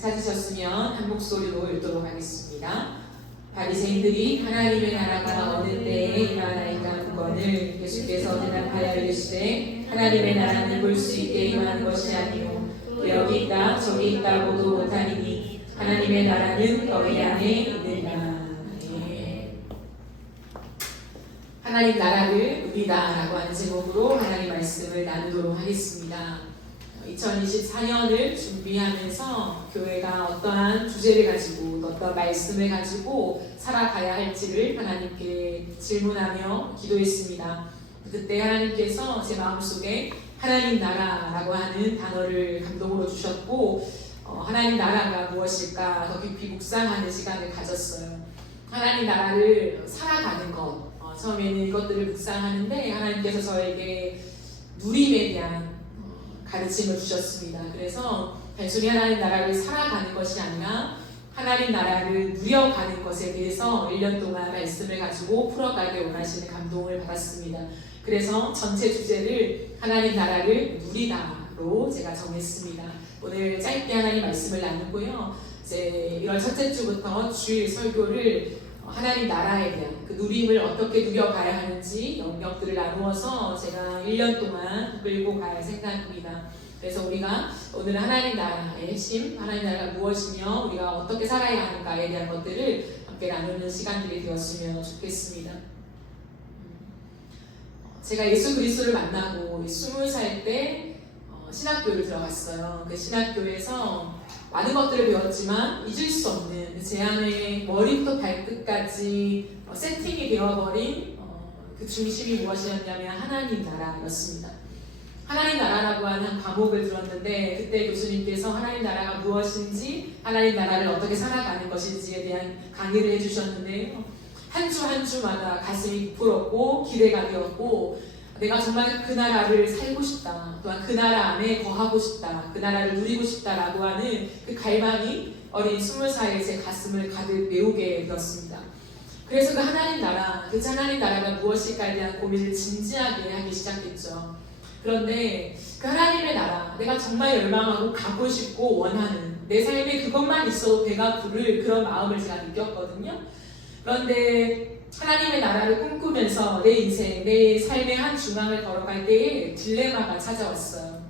찾으셨으면 한 목소리로 읽도록 하겠습니다. 바리새인들이 하나님의 나라가 어느 때에 임하나이까 묻거늘 예수께서 대답하여 이르시되 하나님의 나라는 볼 수 있게 임하는 것이 아니요 또 여기 있다 저기 있다고도 못하니니 하나님의 나라는 너희 안에 있느니라. 하나님 나라를 누리다라고 하는 제목으로 하나님 말씀을 나누도록 하겠습니다. 2024년을 준비하면서 교회가 어떠한 주제를 가지고 어떤 말씀을 가지고 살아가야 할지를 하나님께 질문하며 기도했습니다. 그때 하나님께서 제 마음속에 하나님 나라라고 하는 단어를 감동으로 주셨고 하나님 나라가 무엇일까 더 깊이 묵상하는 시간을 가졌어요. 하나님 나라를 살아가는 것, 처음에는 이것들을 묵상하는데 하나님께서 저에게 누림에 대한 가르침을 주셨습니다. 그래서 단순히 하나님 나라를 살아가는 것이 아니라 하나님 나라를 누려가는 것에 대해서 1년 동안 말씀을 가지고 풀어가길 원하시는 감동을 받았습니다. 그래서 전체 주제를 하나님 나라를 누리다로 제가 정했습니다. 오늘 짧게 하나님 말씀을 나누고요. 이제 1월 첫째 주부터 주일 설교를 하나님 나라에 대한 그 누림을 어떻게 누려가야 하는지 영역들을 나누어서 제가 1년 동안 끌고 갈 생각입니다. 그래서 우리가 오늘 하나님 나라의 핵심, 하나님 나라가 무엇이며 우리가 어떻게 살아야 하는가에 대한 것들을 함께 나누는 시간들이 되었으면 좋겠습니다. 제가 예수 그리스도를 만나고 20살 때 신학교를 들어갔어요. 그 신학교에서 많은 것들을 배웠지만 잊을 수 없는 제 안에 머리부터 발끝까지 세팅이 되어버린 그 중심이 무엇이었냐면 하나님 나라였습니다. 하나님 나라라고 하는 과목을 들었는데 그때 교수님께서 하나님 나라가 무엇인지 하나님 나라를 어떻게 살아가는 것인지에 대한 강의를 해주셨는데요. 한 주 한 주마다 가슴이 부풀었고 기대가 되었고 내가 정말 그 나라를 살고 싶다. 또한 그 나라 안에 거하고 싶다. 그 나라를 누리고 싶다라고 하는 그 갈망이 어린 20살의 제 가슴을 가득 메우게 되었습니다. 그래서 그 하나님 나라, 그 하나님 나라가 무엇일까에 대한 고민을 진지하게 하기 시작했죠. 그런데 그 하나님의 나라, 내가 정말 열망하고 가고 싶고 원하는 내 삶에 그것만 있어도 배가 부를 그런 마음을 제가 느꼈거든요. 그런데 하나님의 나라를 꿈꾸면서 내 인생, 내 삶의 한 중앙을 걸어갈 때에 딜레마가 찾아왔어요.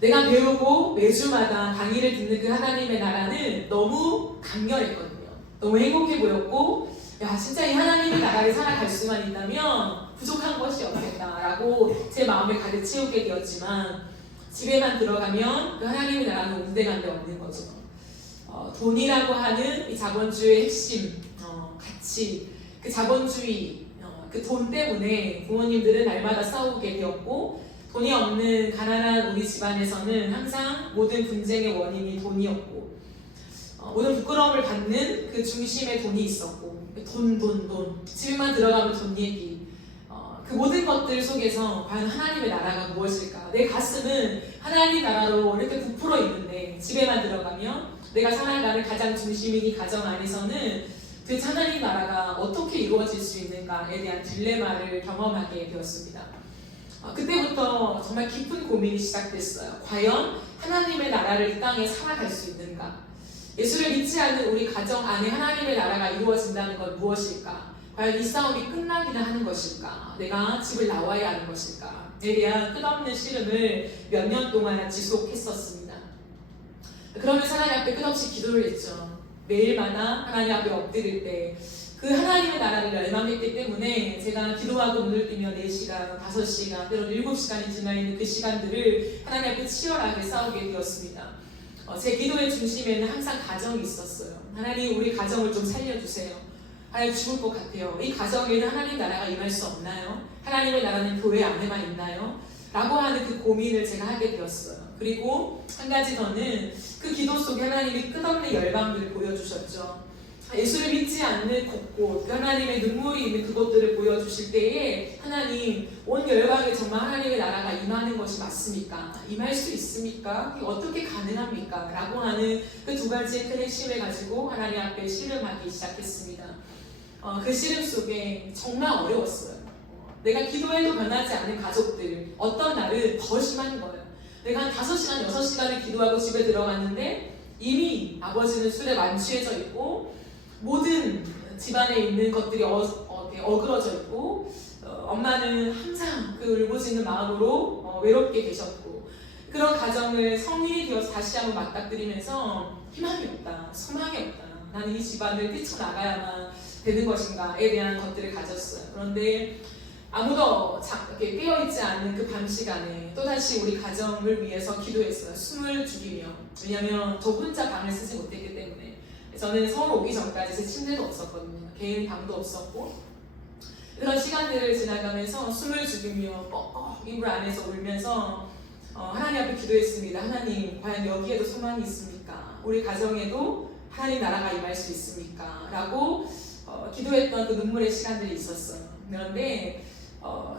내가 배우고 매주마다 강의를 듣는 그 하나님의 나라는 너무 강렬했거든요. 너무 행복해 보였고 야 진짜 이 하나님의 나라를 살아갈 수만 있다면 부족한 것이 없겠다라고 제 마음을 가득 채우게 되었지만 집에만 들어가면 그 하나님의 나라는 온데간데 없는 거죠. 돈이라고 하는 이 자본주의의 핵심, 가치, 그 자본주의, 그 돈 때문에 부모님들은 날마다 싸우게 되었고 돈이 없는 가난한 우리 집안에서는 항상 모든 분쟁의 원인이 돈이었고 모든 부끄러움을 받는 그 중심에 돈이 있었고 돈 집에만 들어가면 돈 얘기 그 모든 것들 속에서 과연 하나님의 나라가 무엇일까? 내 가슴은 하나님 나라로 이렇게 부풀어 있는데 집에만 들어가면 내가 살아가는 가장 중심인 이 가정 안에서는 도대체 하나님 나라가 어떻게 이루어질 수 있는가에 대한 딜레마를 경험하게 되었습니다. 그때부터 정말 깊은 고민이 시작됐어요. 과연 하나님의 나라를 이 땅에 살아갈 수 있는가? 예수를 믿지 않는 우리 가정 안에 하나님의 나라가 이루어진다는 건 무엇일까? 과연 이 싸움이 끝나기나 하는 것일까? 내가 집을 나와야 하는 것일까? 에 대한 끝없는 씨름을 몇 년 동안 지속했었습니다. 그러면서 하나님 앞에 끝없이 기도를 했죠. 매일마다 하나님 앞에 엎드릴 때 그 하나님의 나라를 열망했기 때문에 제가 기도하고 눈을 뜨며 4시간, 5시간, 때로는 7시간이 지나있는 그 시간들을 하나님 앞에 치열하게 싸우게 되었습니다. 제 기도의 중심에는 항상 가정이 있었어요. 하나님 우리 가정을 좀 살려주세요. 하나님 죽을 것 같아요. 이 가정에는 하나님 나라가 임할 수 없나요? 하나님의 나라는 교회 안에만 있나요? 라고 하는 그 고민을 제가 하게 되었어요. 그리고 한 가지 더는 그 기도 속에 하나님이 끝없는 열방들을 보여주셨죠. 예수를 믿지 않는 곳곳, 하나님의 눈물이 있는 그곳들을 보여주실 때에 하나님 온 열방에 정말 하나님의 나라가 임하는 것이 맞습니까? 임할 수 있습니까? 그게 어떻게 가능합니까? 라고 하는 그 두 가지의 큰 핵심을 가지고 하나님 앞에 씨름하기 시작했습니다. 그 씨름 속에 정말 어려웠어요. 내가 기도해도 변하지 않는 가족들, 어떤 날은 더 심한 거예요. 내가 한 5시간, 6시간을 기도하고 집에 들어갔는데 이미 아버지는 술에 만취해져 있고 모든 집안에 있는 것들이 어그러져 있고 엄마는 항상 그 울부짖는 마음으로 외롭게 계셨고 그런 가정을 성인이 되어서 다시 한번 맞닥뜨리면서 희망이 없다, 소망이 없다, 나는 이 집안을 뛰쳐나가야만 되는 것인가에 대한 것들을 가졌어요. 그런데 아무도 이렇게 깨어있지 않은 그 밤 시간에 또다시 우리 가정을 위해서 기도했어요. 숨을 죽이며. 왜냐하면 저 혼자 방을 쓰지 못했기 때문에. 저는 서울 오기 전까지 제 침대도 없었거든요. 개인 방도 없었고 그런 시간들을 지나가면서 숨을 죽이며 뻑뻑 이불 안에서 울면서 하나님 앞에 기도했습니다. 하나님, 과연 여기에도 소망이 있습니까? 우리 가정에도 하나님 나라가 임할 수 있습니까? 라고 기도했던 그 눈물의 시간들이 있었어요. 그런데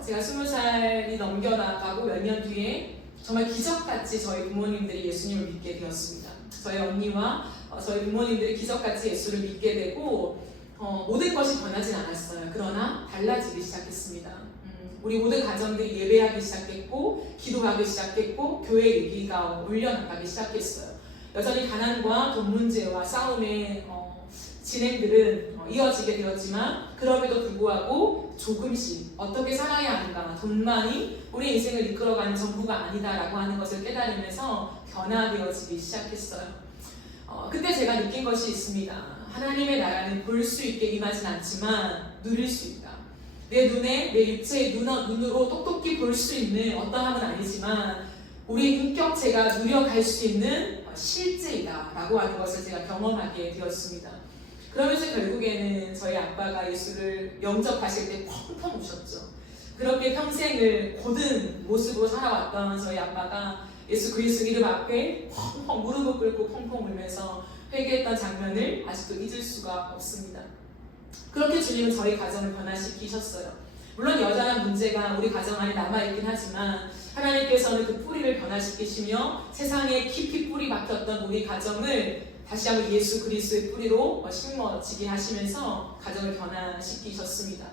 제가 20살이 넘겨나가고 몇 년 뒤에 정말 기적같이 저희 부모님들이 예수님을 믿게 되었습니다. 저희 언니와 저희 부모님들이 기적같이 예수를 믿게 되고 모든 것이 변하진 않았어요. 그러나 달라지기 시작했습니다. 우리 모든 가정들이 예배하기 시작했고 기도하기 시작했고 교회 얘기가 울려나가기 시작했어요. 여전히 가난과 돈 문제와 싸움의 진행들은 이어지게 되었지만 그럼에도 불구하고 조금씩 어떻게 살아야 하는가, 돈만이 우리 인생을 이끌어가는 전부가 아니다라고 하는 것을 깨달으면서 변화되어지기 시작했어요. 그때 제가 느낀 것이 있습니다. 하나님의 나라는 볼 수 있게 임하진 않지만 누릴 수 있다. 내 눈에, 내 육체의 눈으로 똑똑히 볼 수 있는 어떠함은 아니지만 우리 인격체가 누려갈 수 있는 실제이다 라고 하는 것을 제가 경험하게 되었습니다. 그러면서 결국에는 저희 아빠가 예수를 영접하실 때 펑펑 우셨죠. 그렇게 평생을 고든 모습으로 살아왔던 저희 아빠가 예수 그리스도 이름 앞에 펑펑 무릎을 꿇고 펑펑 울면서 회개했던 장면을 아직도 잊을 수가 없습니다. 그렇게 주님은 저희 가정을 변화시키셨어요. 물론 여전한 문제가 우리 가정 안에 남아있긴 하지만 하나님께서는 그 뿌리를 변화시키시며 세상에 깊이 뿌리 박혔던 우리 가정을 다시 한번 예수 그리스도의 뿌리로 심어지게 하시면서 가정을 변화시키셨습니다.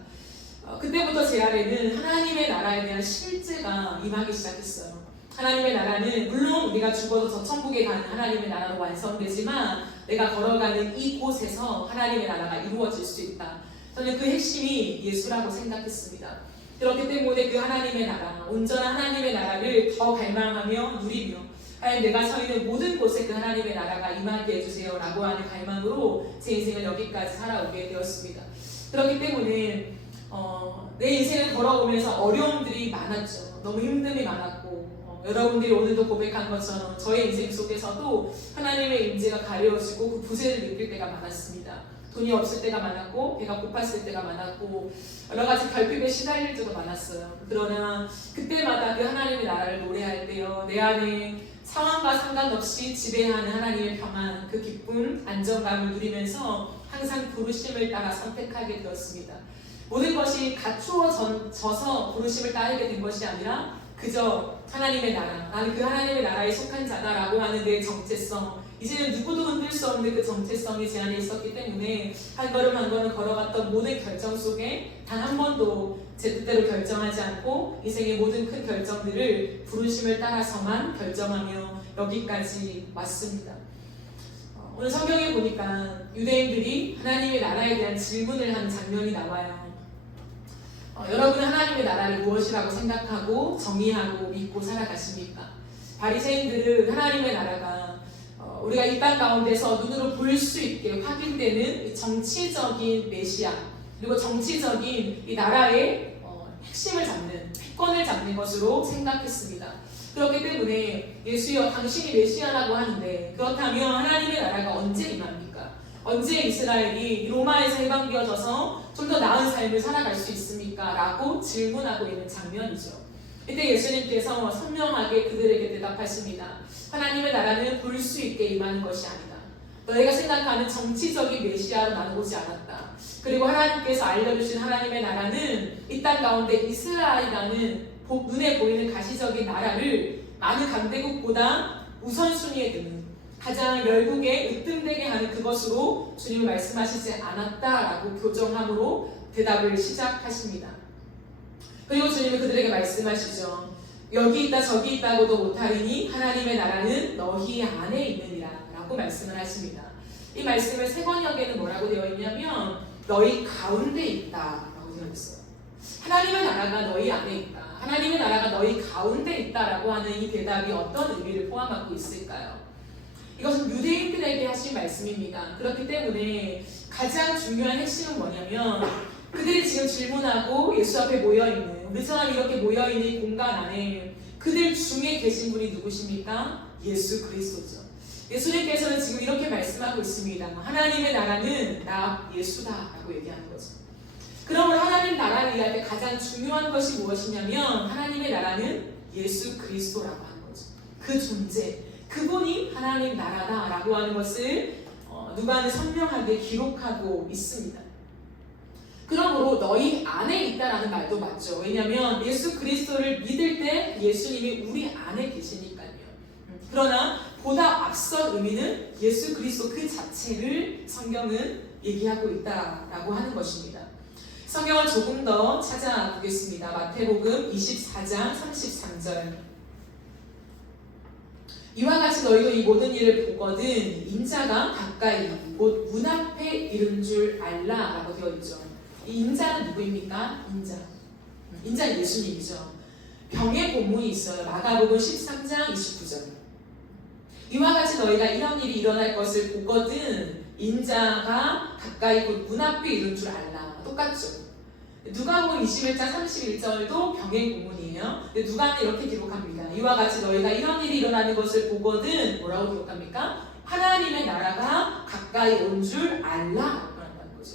그때부터 제 안에는 하나님의 나라에 대한 실제가 임하기 시작했어요. 하나님의 나라는 물론 우리가 죽어도 저 천국에 가는 하나님의 나라로 완성되지만 내가 걸어가는 이곳에서 하나님의 나라가 이루어질 수 있다. 저는 그 핵심이 예수라고 생각했습니다. 그렇기 때문에 그 하나님의 나라, 온전한 하나님의 나라를 더 갈망하며 누리며 하나님 내가 서 있는 모든 곳에 그 하나님의 나라가 임하게 해주세요 라고 하는 갈망으로 제 인생을 여기까지 살아오게 되었습니다. 그렇기 때문에 내 인생을 걸어오면서 어려움들이 많았죠. 너무 힘듦이 많았고 여러분들이 오늘도 고백한 것처럼 저의 인생 속에서도 하나님의 임재가 가려지고 그 부재를 느낄 때가 많았습니다. 돈이 없을 때가 많았고 배가 고팠을 때가 많았고 여러 가지 결핍에 시달릴 때도 많았어요. 그러나 그때마다 그 하나님의 나라를 노래할 때요 내 안에 상황과 상관없이 지배하는 하나님의 평안, 그 기쁨, 안정감을 누리면서 항상 부르심을 따라 선택하게 되었습니다. 모든 것이 갖추어져서 부르심을 따르게 된 것이 아니라 그저 하나님의 나라, 나는 그 하나님의 나라에 속한 자다라고 하는 내 정체성, 이제는 누구도 흔들 수 없는 그 정체성이 제 안에 있었기 때문에 한 걸음 한 걸음 걸어갔던 모든 결정 속에 단 한 번도 제 뜻대로 결정하지 않고 인생의 모든 큰 결정들을 부르심을 따라서만 결정하며 여기까지 왔습니다. 오늘 성경에 보니까 유대인들이 하나님의 나라에 대한 질문을 하는 장면이 나와요. 여러분은 하나님의 나라를 무엇이라고 생각하고 정의하고 믿고 살아가십니까? 바리새인들은 하나님의 나라가 우리가 이 땅 가운데서 눈으로 볼 수 있게 확인되는 정치적인 메시아 그리고 정치적인 이 나라의 핵심을 잡는 패권을 잡는 것으로 생각했습니다. 그렇기 때문에 예수여 당신이 메시아라고 하는데 그렇다면 하나님의 나라가 언제 임합니까? 언제 이스라엘이 로마에서 해방되어져서 좀 더 나은 삶을 살아갈 수 있습니까? 라고 질문하고 있는 장면이죠. 이때 예수님께서 선명하게 그들에게 대답하십니다. 하나님의 나라는 볼 수 있게 임하는 것이 아니다. 너희가 생각하는 정치적인 메시아로 나는 오지 않았다. 그리고 하나님께서 알려주신 하나님의 나라는 이 땅 가운데 이스라엘이라는 눈에 보이는 가시적인 나라를 많은 강대국보다 우선순위에 드는 가장 열국에 으뜸되게 하는 그것으로 주님은 말씀하시지 않았다라고 교정함으로 대답을 시작하십니다. 그리고 주님은 그들에게 말씀하시죠. 여기 있다 저기 있다고도 못하리니 하나님의 나라는 너희 안에 있느니라 라고 라고 말씀을 하십니다. 이 말씀을 세번역에는 뭐라고 되어 있냐면 너희 가운데 있다 라고 되어 있어요. 하나님의 나라가 너희 안에 있다, 하나님의 나라가 너희 가운데 있다라고 하는 이 대답이 어떤 의미를 포함하고 있을까요? 이것은 유대인들에게 하신 말씀입니다. 그렇기 때문에 가장 중요한 핵심은 뭐냐면 그들이 지금 질문하고 예수 앞에 모여있는, 우리처럼 이렇게 모여있는 이 공간 안에 그들 중에 계신 분이 누구십니까? 예수 그리스도죠. 예수님께서는 지금 이렇게 말씀하고 있습니다. 하나님의 나라는 나 예수다 라고 얘기하는 거죠. 그러면 하나님 나라를 이해할 때 가장 중요한 것이 무엇이냐면 하나님의 나라는 예수 그리스도라고 하는 거죠. 그 존재, 그분이 하나님 나라다라고 하는 것을 누가는 선명하게 기록하고 있습니다. 그러므로 너희 안에 있다라는 말도 맞죠. 왜냐하면 예수 그리스도를 믿을 때 예수님이 우리 안에 계시니까요. 그러나 보다 앞선 의미는 예수 그리스도 그 자체를 성경은 얘기하고 있다라고 하는 것입니다. 성경을 조금 더 찾아보겠습니다. 마태복음 24장 33절. 이와 같이 너희도 이 모든 일을 보거든 인자가 가까이 곧 문 앞에 이른 줄 알라 라고 되어 있죠. 이 인자는 누구입니까? 인자 예수님이죠. 병의 본문이 있어요. 마가복음 13장 29절. 이와 같이 너희가 이런 일이 일어날 것을 보거든 인자가 가까이 곧 문 앞에 이른 줄 알라. 똑같죠. 누가복음 21장 31절도 병의 본문이에요. 누가는 이렇게 기록합니다. 이와 같이 너희가 이런 일이 일어나는 것을 보거든 뭐라고 기록합니까? 하나님의 나라가 가까이 온 줄 알라. 라는 거죠.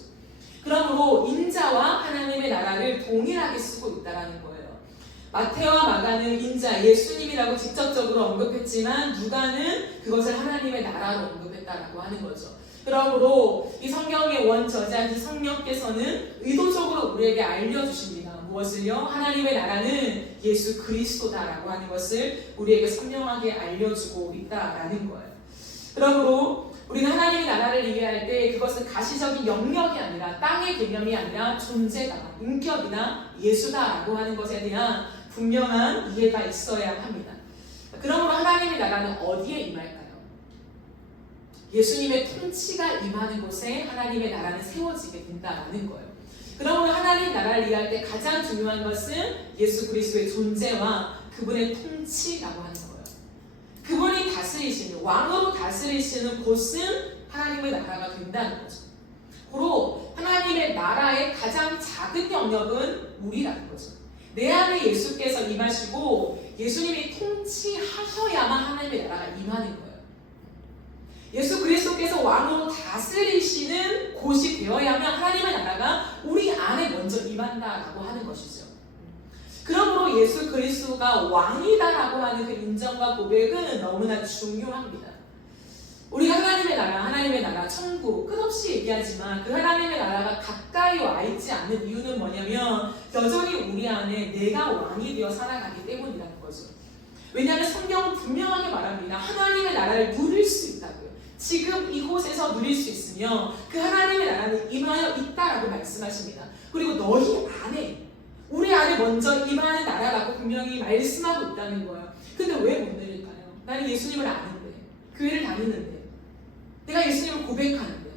그러므로 인자와 하나님의 나라를 동일하게 쓰고 있다는 거예요. 마태와 마가는 인자, 예수님이라고 직접적으로 언급했지만 누가는 그것을 하나님의 나라로 언급했다라고 하는 거죠. 그러므로 이 성경의 원저자 이 성령께서는 의도적으로 우리에게 알려주십니다. 무엇을요? 하나님의 나라는 예수 그리스도다라고 하는 것을 우리에게 선명하게 알려주고 있다라는 거예요. 그러므로 우리는 하나님의 나라를 이해할 때 그것은 가시적인 영역이 아니라 땅의 개념이 아니라 존재다, 인격이나 예수다라고 하는 것에 대한 분명한 이해가 있어야 합니다. 그러므로 하나님의 나라는 어디에 임할까요? 예수님의 통치가 임하는 곳에 하나님의 나라는 세워지게 된다는 거예요. 그러므로 하나님의 나라를 이해할 때 가장 중요한 것은 예수 그리스도의 존재와 그분의 통치라고 하는 거예요. 그분이 다스리시는, 왕으로 다스리시는 곳은 하나님의 나라가 된다는 거죠. 고로 하나님의 나라의 가장 작은 영역은 우리라는 거죠. 내 안에 예수께서 임하시고 예수님이 통치하셔야만 하나님의 나라가 임하는 거예요. 예수 그리스도께서 왕으로 다스리시는 곳이 되어야만 하나님의 나라가 우리 안에 먼저 임한다라고 하는 것이죠. 그러므로 예수 그리스도가 왕이다라고 하는 그 인정과 고백은 너무나 중요합니다. 우리가 하나님의 나라, 천국 끝없이 얘기하지만 그 하나님의 나라가 가까이 와 있지 않는 이유는 뭐냐면 여전히 우리 안에 내가 왕이 되어 살아가기 때문이라는 거죠. 왜냐하면 성경은 분명하게 말합니다. 하나님의 나라를 누릴 수 있다고요. 지금 이곳에서 누릴 수 있으며 그 하나님의 나라는 임하여 있다라고 말씀하십니다. 그리고 너희 안에, 우리 안에 먼저 임하는 나라라고 분명히 말씀하고 있다는 거예요. 근데 왜 못 누릴까요? 나는 예수님을 아는데, 교회를 다니는데, 내가 예수님을 고백하는데,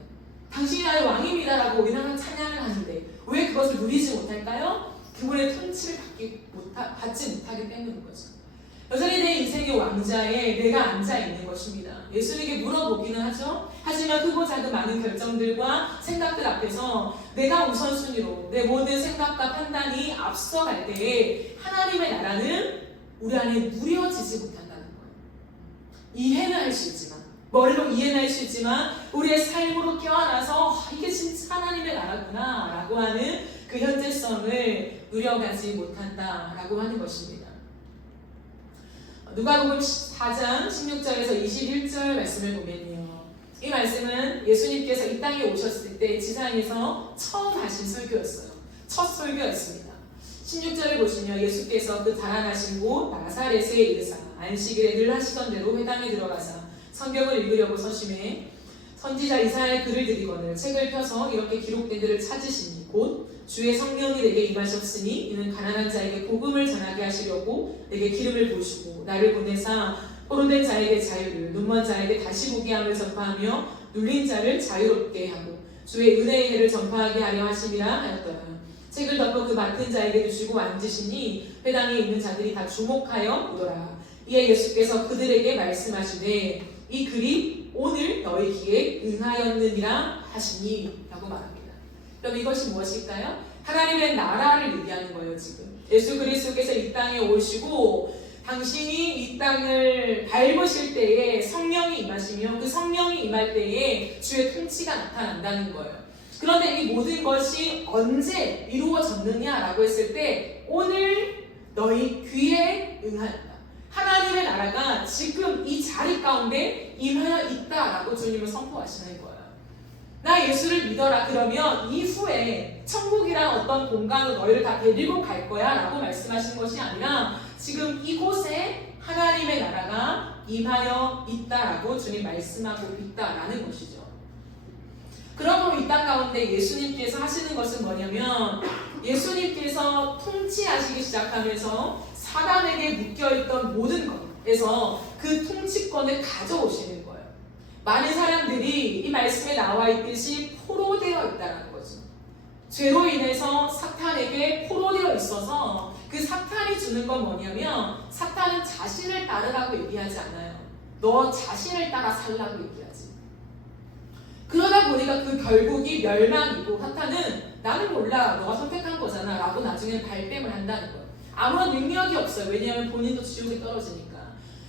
당신이 나의 왕입니다라고 우리는 항상 찬양을 하는데 왜 그것을 누리지 못할까요? 그분의 통치를 받지 못하기 때문인 거죠. 여전히 내 인생의 왕자에 내가 앉아있는 것입니다. 예수님에게 물어보기는 하죠. 하지만 크고 작은 많은 결정들과 생각들 앞에서 내가 우선순위로 내 모든 생각과 판단이 앞서갈 때에 하나님의 나라는 우리 안에 누려지지 못한다는 거예요. 이해는 할 수 있지만, 머리로 이해는 할 수 있지만 우리의 삶으로 껴안아서 이게 진짜 하나님의 나라구나 라고 하는 그 현재성을 누려가지 못한다라고 하는 것입니다. 누가복음 4장 16절에서 21절 말씀을 보면요, 이 말씀은 예수님께서 이 땅에 오셨을 때 지상에서 처음 하신 설교였어요. 첫 설교였습니다. 16절을 보시면 예수께서 그 자라나신 곳 나사렛에 이르사 안식일에 늘 하시던 대로 회당에 들어가사 성경을 읽으려고 서심해 선지자 이사야의 글을 들이거늘 책을 펴서 이렇게 기록된 글을 찾으시니 곧 주의 성령이 내게 임하셨으니 이는 가난한 자에게 복음을 전하게 하시려고 내게 기름을 부으시고 나를 보내사 포로된 자에게 자유를, 눈먼 자에게 다시 보게 함을 전파하며 눌린 자를 자유롭게 하고 주의 은혜의 해를 전파하게 하려 하심이라 하였더라. 책을 덮어 그 맡은 자에게 주시고 앉으시니 회당에 있는 자들이 다 주목하여 보더라. 이에 예수께서 그들에게 말씀하시되 이 글이 오늘 너희 귀에 응하였느니라 하시니 라고 말합니다. 그럼 이것이 무엇일까요? 하나님의 나라를 얘기하는 거예요. 지금 예수 그리스도께서 이 땅에 오시고 당신이 이 땅을 밟으실 때에 성령이 임하시며 그 성령이 임할 때에 주의 통치가 나타난다는 거예요. 그런데 이 모든 것이 언제 이루어졌느냐라고 했을 때 오늘 너희 귀에 응하였다. 하나님의 나라가 지금 이 자리 가운데 임하여 있다라고 주님을 선포하시는 거예요. 나 예수를 믿어라 그러면 이후에 천국이란 어떤 공간으로 너희를 다 데리고 갈 거야 라고 말씀하시는 것이 아니라 지금 이곳에 하나님의 나라가 임하여 있다라고 주님 말씀하고 있다라는 것이죠. 그러므로 이 땅 가운데 예수님께서 하시는 것은 뭐냐면 예수님께서 통치하시기 시작하면서 사단에게 묶여있던 모든 것에서 그 통치권을 가져오시는 거예요. 많은 사람들이 이 말씀에 나와 있듯이 포로되어 있다는 거죠. 죄로 인해서 사탄에게 포로되어 있어서 그 사탄이 주는 건 뭐냐면 사탄은 자신을 따르라고 얘기하지 않아요. 너 자신을 따라 살라고 얘기하지. 그러다 보니까 그 결국이 멸망이고 사탄은 나는 몰라 너가 선택한 거잖아 라고 나중에 발뺌을 한다는 거예요. 아무런 능력이 없어요. 왜냐하면 본인도 지옥에 떨어지니까.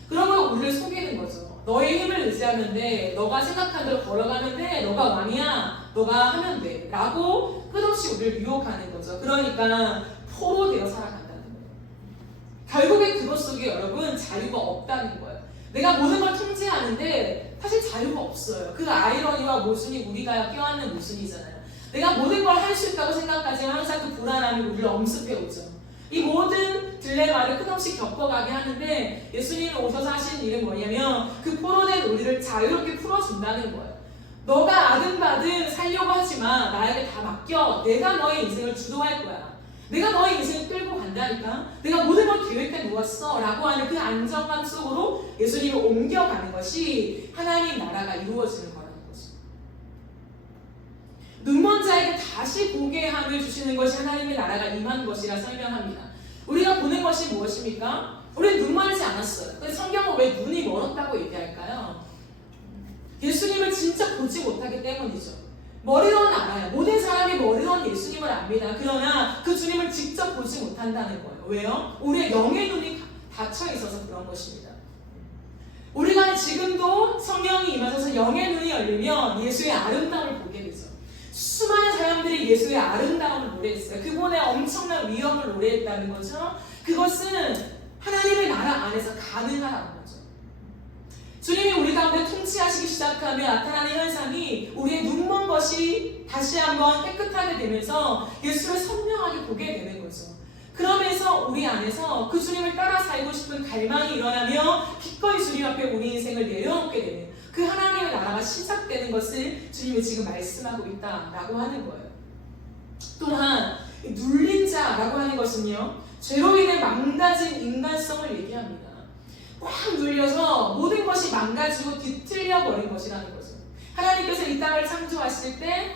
그러면 우리를 속이는 거죠. 너의 힘을 의지하면 돼. 너가 생각한 대로 걸어가면 돼. 너가 왕이야. 너가 하면 돼. 라고 끝없이 우리를 유혹하는 거죠. 그러니까 포로되어 살아간다는 거예요. 결국에 그것 속에 여러분 자유가 없다는 거예요. 내가 모든 걸 통제하는데 사실 자유가 없어요. 그 아이러니와 모순이 우리가 껴안는 모순이잖아요. 내가 모든 걸 할 수 있다고 생각하지만 항상 그 불안함이 우리를 엄습해오죠. 이 모든 딜레마를 끝없이 겪어가게 하는데 예수님이 오셔서 하신 일은 뭐냐면 그 포로된 우리를 자유롭게 풀어준다는 거예요. 너가 아등바등 살려고 하지마. 나에게 다 맡겨. 내가 너의 인생을 주도할 거야. 내가 너의 인생을 끌고 간다니까. 내가 모든 걸 계획해 놓았어 라고 하는 그 안정감 속으로 예수님을 옮겨가는 것이 하나님 나라가 이루어지는 거라는 거죠. 눈먼 자에게 다시 보게 함을 주시는 것이 하나님의 나라가 임한 것이라 설명합니다. 우리가 보는 것이 무엇입니까? 우리는 눈멀지 않았어요. 근데 성경은 왜 눈이 멀었다고 얘기할까요? 예수님을 진짜 보지 못하기 때문이죠. 머리로는 알아요. 모든 사람이 머리로는 예수님을 압니다. 그러나 그 주님을 직접 보지 못한다는 거예요. 왜요? 우리의 영의 눈이 닫혀 있어서 그런 것입니다. 우리가 지금도 성령이 임하셔서 영의 눈이 열리면 예수의 아름다움을 보게 되죠. 수많은 사람들이 예수의 아름다움을 노래했어요. 그분의 엄청난 위엄을 노래했다는 거죠. 그것은 하나님의 나라 안에서 가능하다는 거죠. 주님이 우리 가운데 통치하시기 시작하면 나타나는 현상이 우리의 눈먼 것이 다시 한번 깨끗하게 되면서 예수를 선명하게 보게 되는 거죠. 그러면서 우리 안에서 그 주님을 따라 살고 싶은 갈망이 일어나며 기꺼이 주님 앞에 우리 인생을 내려놓게 되는 그 하나님의 나라가 시작되는 것을 주님이 지금 말씀하고 있다라고 하는 거예요. 또한 눌린 자라고 하는 것은요, 죄로 인해 망가진 인간성을 얘기합니다. 꽉 눌려서 모든 것이 망가지고 뒤틀려 버린 것이라는 거죠. 하나님께서 이 땅을 창조하실 때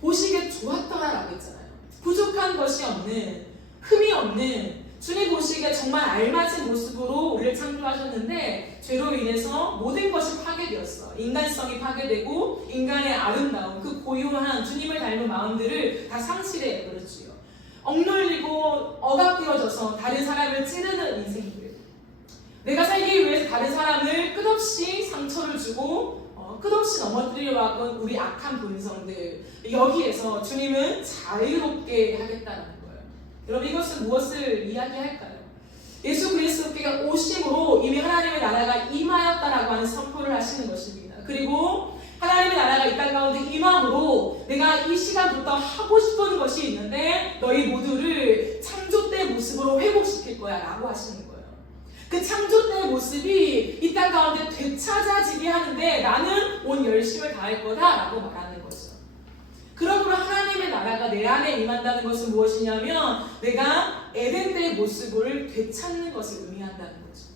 보시기에 좋았더라라고 했잖아요. 부족한 것이 없는, 흠이 없는, 주님 보시기에 정말 알맞은 모습으로 우리를 창조하셨는데 죄로 인해서 모든 것이 파괴되었어. 인간성이 파괴되고 인간의 아름다움, 그 고요한 주님을 닮은 마음들을 다 상실해 버렸지요. 억눌리고 억압되어져서 다른 사람을 찌르는 인생들, 내가 살기 위해서 다른 사람을 끝없이 상처를 주고 끝없이 넘어뜨리려고 하는 우리 악한 본성들, 여기에서 주님은 자유롭게 하겠다는 거예요. 여러분, 이것은 무엇을 이야기할까요? 예수 그리스도께서 오심으로 이미 하나님의 나라가 임하였다라고 하는 선포를 하시는 것입니다. 그리고 하나님의 나라가 이 땅 가운데 임함으로 내가 이 시간부터 하고 싶은 것이 있는데 너희 모두를 창조 때의 모습으로 회복시킬 거야 라고 하시는 거예요. 그 창조 때의 모습이 이 땅 가운데 되찾아지게 하는데 나는 온 열심을 다할 거다라고 말하는 거죠. 그러므로 하나님의 나라가 내 안에 임한다는 것은 무엇이냐면 내가 에덴 때의 모습을 되찾는 것을 의미한다는 거죠.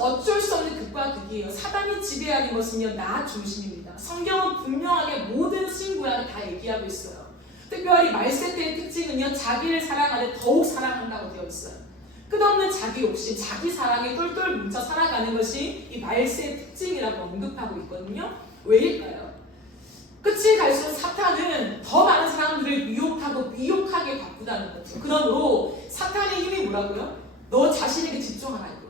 어쩔 수 없는 극과 극이에요. 사단이 지배하는 것은요, 나 중심입니다. 성경은 분명하게 모든 신구약을 다 얘기하고 있어요. 특별히 말세때의 특징은요, 자기를 사랑하되 더욱 사랑한다고 되어 있어요. 끝없는 자기 욕심, 자기 사랑에 똘똘 뭉쳐 살아가는 것이 이 말세의 특징이라고 언급하고 있거든요. 왜일까요? 끝이 갈수록 사탄은 더 많은 사람들을 미혹하고 미혹하게 바꾸다는 거죠. 그러므로 사탄의 힘이 뭐라고요? 너 자신에게 집중하라 이거예요.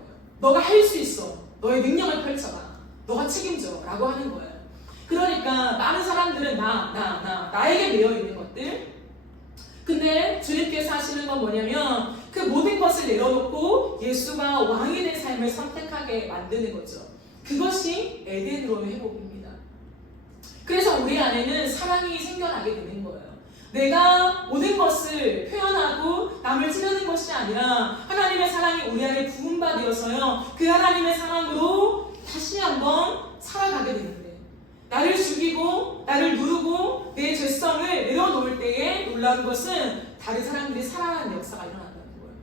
너가 할 수 있어. 너의 능력을 펼쳐라. 너가 책임져. 라고 하는 거예요. 그러니까 많은 사람들은 나에게 매여 있는 것들. 근데 주님께서 하시는 건 뭐냐면 그 모든 것을 내려놓고 예수가 왕이 된 삶을 선택하게 만드는 거죠. 그것이 에덴으로의 회복입니다. 그래서 우리 안에는 사랑이 생겨나게 되는 거예요. 내가 모든 것을 표현하고 남을 찌르는 것이 아니라 하나님의 사랑이 우리 안에 부음바 되어서요, 그 하나님의 사랑으로 다시 한번 살아가게 되는데, 나를 죽이고 나를 누르고 내 죄성을 내려놓을 때에 놀라운 것은 다른 사람들이 살아나는 역사가 일어난다는 거예요.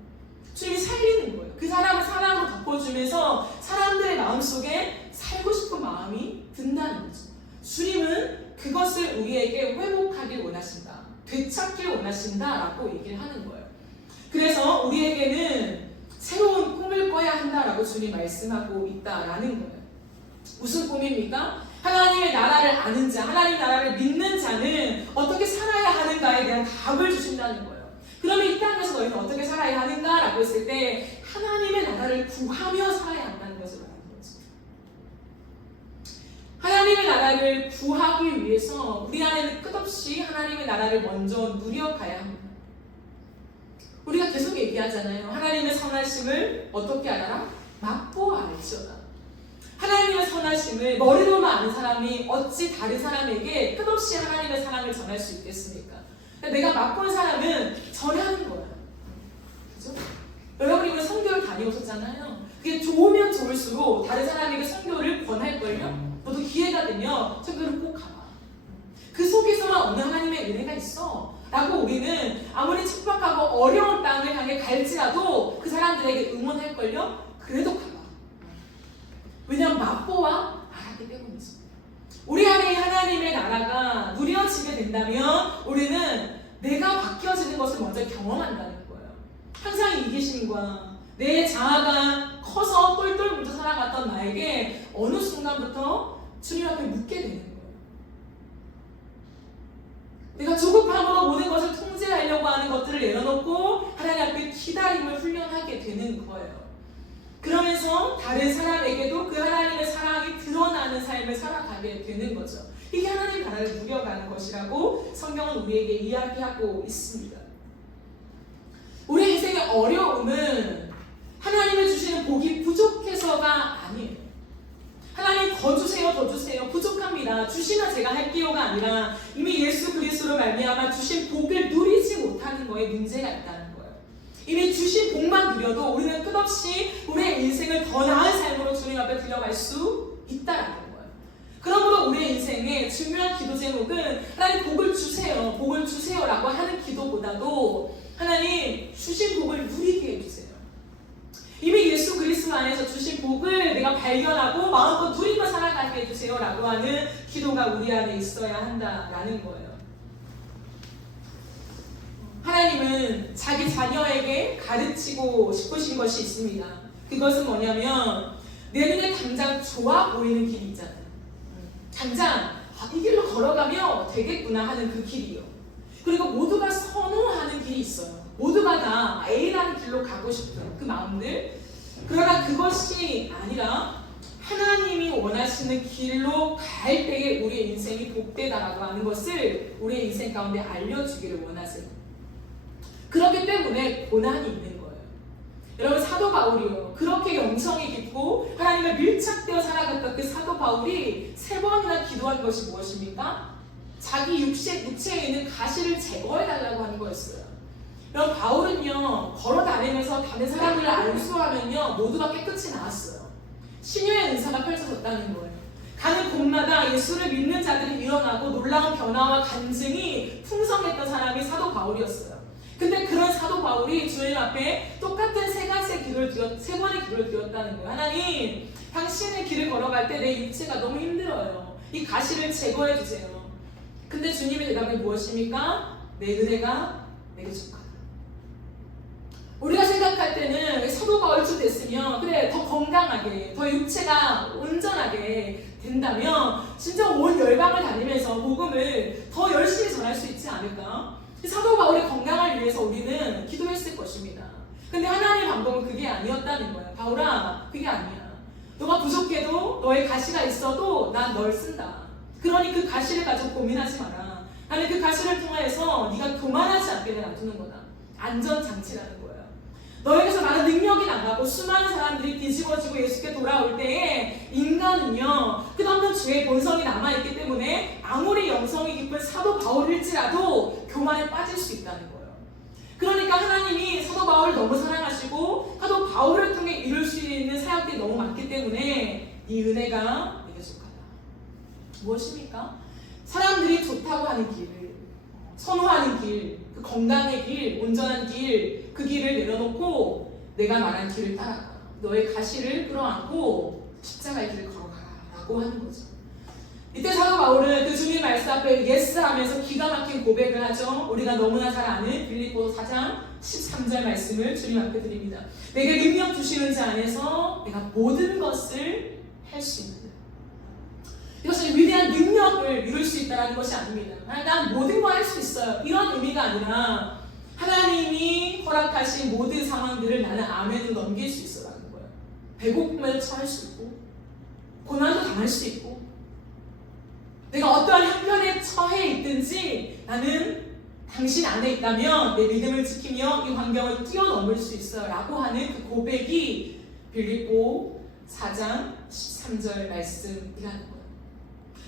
주님이 살리는 거예요. 그 사람을 사랑으로 덮어주면서 사람들의 마음속에 살고 싶은 마음이 든다는 거죠. 주님은 그것을 우리에게 회복하길 원하신다, 되찾길 원하신다라고 얘기를 하는 거예요. 그래서 우리에게는 새로운 꿈을 꿔야 한다라고 주님 말씀하고 있다라는 거예요. 무슨 꿈입니까? 하나님의 나라를 아는 자, 하나님의 나라를 믿는 자는 어떻게 살아야 하는가에 대한 답을 주신다는 거예요. 그러면 이 땅에서 너희는 어떻게 살아야 하는가라고 했을 때 하나님의 나라를 구하며 살아야 한다는 것을 말하는 거죠. 하나님의 나라를 구하기 위해서 우리 안에는 끝없이 하나님의 나라를 먼저 누려가야 합니다. 우리가 계속 얘기하잖아요. 하나님의 선하심을 어떻게 알아라? 맛보아 알지어다. 하나님의 선하심을 머리로만 아는 사람이 어찌 다른 사람에게 끝없이 하나님의 사랑을 전할 수 있겠습니까? 내가 맛본 사람은 전하는 거예요. 그죠? 여러분이 오늘 선교를 다녀오셨잖아요. 그게 좋으면 좋을수록 다른 사람에게 선교를 권할걸요? 너도 기회가 되면 선교를 꼭 가봐. 그 속에서만 어느 하나님의 은혜가 있어 라고 우리는 아무리 척박하고 어려운 땅을 향해 갈지라도 그 사람들에게 응원할걸요? 그래도 가봐. 왜냐하면 맛보아 알았기 때문이죠. 우리 안에 하나님의 나라가 누려지게 된다면 우리는 내가 바뀌어지는 것을 먼저 경험한다는 거예요. 항상 이기심과 내 자아가 커서 똘똘 뭉쳐 살아갔던 나에게 어느 순간부터 주님 앞에 묻게 되는 거예요. 내가 조급함으로 모든 것을 통제하려고 하는 것들을 내려놓고 하나님 앞에 기다림을 훈련하게 되는 거예요. 그러면서 다른 사람에게도 그 하나님의 사랑이 드러나는 삶을 살아가게 되는 거죠. 이게 하나님 나라를 누려가는 것이라고 성경은 우리에게 이야기하고 있습니다. 우리 인생의 어려움은 하나님이 주시는 복이 부족해서가 아니에요. 하나님 더 주세요, 더 주세요. 부족합니다. 주시면 제가 할게요가 아니라 이미 예수 그리스도로 말미암아 주신 복을 누리지 못하는 거에 문제가 있다는 거예요. 이미 주신 복만 누려도 우리는 끝없이 우리의 인생을 더 나은 삶으로 주님 앞에 들려갈 수 있다는 거예요. 그러므로 우리의 인생의 중요한 기도 제목은 하나님 복을 주세요 라고 하는 기도보다도 하나님 주신 복을 누리게 해주세요. 이미 예수 그리스도 안에서 주신 복을 내가 발견하고 마음껏 누리며 살아가게 해주세요 라고 하는 기도가 우리 안에 있어야 한다라는 거예요. 하나님은 자기 자녀에게 가르치고 싶으신 것이 있습니다. 그것은 뭐냐면 내 눈에 당장 좋아 보이는 길이 있잖아요. 당장 이 길로 걸어가면 되겠구나 하는 그 길이요. 그리고 모두가 선호하는 길이 있어요. 모두가 다 A라는 길로 가고 싶은 그 마음들. 그러나 그것이 아니라 하나님이 원하시는 길로 갈 때에 우리의 인생이 복되다라고 하는 것을 우리의 인생 가운데 알려주기를 원하세요. 그렇기 때문에 고난이 있는 거예요. 여러분 사도 바울이요. 그렇게 영성이 깊고 하나님과 밀착되어 살아갔던 그 사도 바울이 3번이나 기도한 것이 무엇입니까? 자기 육체에 있는 가시를 제거해달라고 하는 거였어요. 여러분 바울은요. 걸어다니면서 다른 사람들을 안수하면요. 모두가 깨끗이 나았어요. 신유의 은사가 펼쳐졌다는 거예요. 가는 곳마다 예수를 믿는 자들이 일어나고 놀라운 변화와 간증이 풍성했던 사람이 사도 바울이었어요. 근데 그런 사도 바울이 주님 앞에 똑같은 3가지의 기도를 드렸 세 번의 기도를 드렸다는 거예요. 하나님, 당신의 길을 걸어갈 때 내 육체가 너무 힘들어요. 이 가시를 제거해 주세요. 근데 주님의 대답이 무엇입니까? 내 은혜가 내게 족하다. 우리가 생각할 때는 사도 바울쯤 됐으면 그래 더 건강하게 더 육체가 온전하게 된다면 진짜 온 열방을 다니면서 복음을 더 열심히 전할 수 있지 않을까? 사도 바울의 건강을 위해서 우리는 기도했을 것입니다. 근데 하나님의 방법은 그게 아니었다는 거예요. 바울아, 그게 아니야. 너가 부족해도 너의 가시가 있어도 난 널 쓴다. 그러니 그 가시를 가지고 고민하지 마라. 나는 그 가시를 통하여서 네가 교만하지 않게 놔두는 거다. 안전장치라는 거예요. 너에게서 나는 능력이 나가고 수많은 사람들이 뒤집어지고 예수께 돌아올 때에 인간은요 끝없는 주의 본성이 남아있기 때문에 아무리 영성이 깊은 사도 바울일지라도 교만에 빠질 수 있다는 거예요. 그러니까 하나님이 사도 바울을 너무 사랑하시고 사도 바울을 통해 이룰 수 있는 사역들이 너무 많기 때문에 이 은혜가 내게 속하다. 무엇입니까? 사람들이 좋다고 하는 길을 선호하는 길, 그 건강의 길, 온전한 길, 그 길을 내려놓고 내가 말한 길을 따라가. 너의 가시를 끌어안고 십자가의 길을 걸어가라고 하는 거죠. 이때 사도 바울은 그 주님 말씀 앞에 예스 하면서 기가 막힌 고백을 하죠. 우리가 너무나 잘 아는 빌립보서 4장 13절 말씀을 주님 앞에 드립니다. 내게 능력 주시는 자 안에서 내가 모든 것을 할 수 있는 이것은 위대한 능력을 이룰 수 있다는 것이 아닙니다. 난 모든 걸 할 수 있어요. 이런 의미가 아니라 하나님이 허락하신 모든 상황들을 나는 아멘으로 넘길 수 있어라는 거예요. 배고픔에 처할 수 있고 고난도 당할 수 있고 내가 어떠한 형편에 처해 있든지 나는 당신 안에 있다면 내 믿음을 지키며 이 환경을 뛰어넘을 수 있어요 라고 하는 그 고백이 빌립보 4장 13절 말씀이라는 거예요.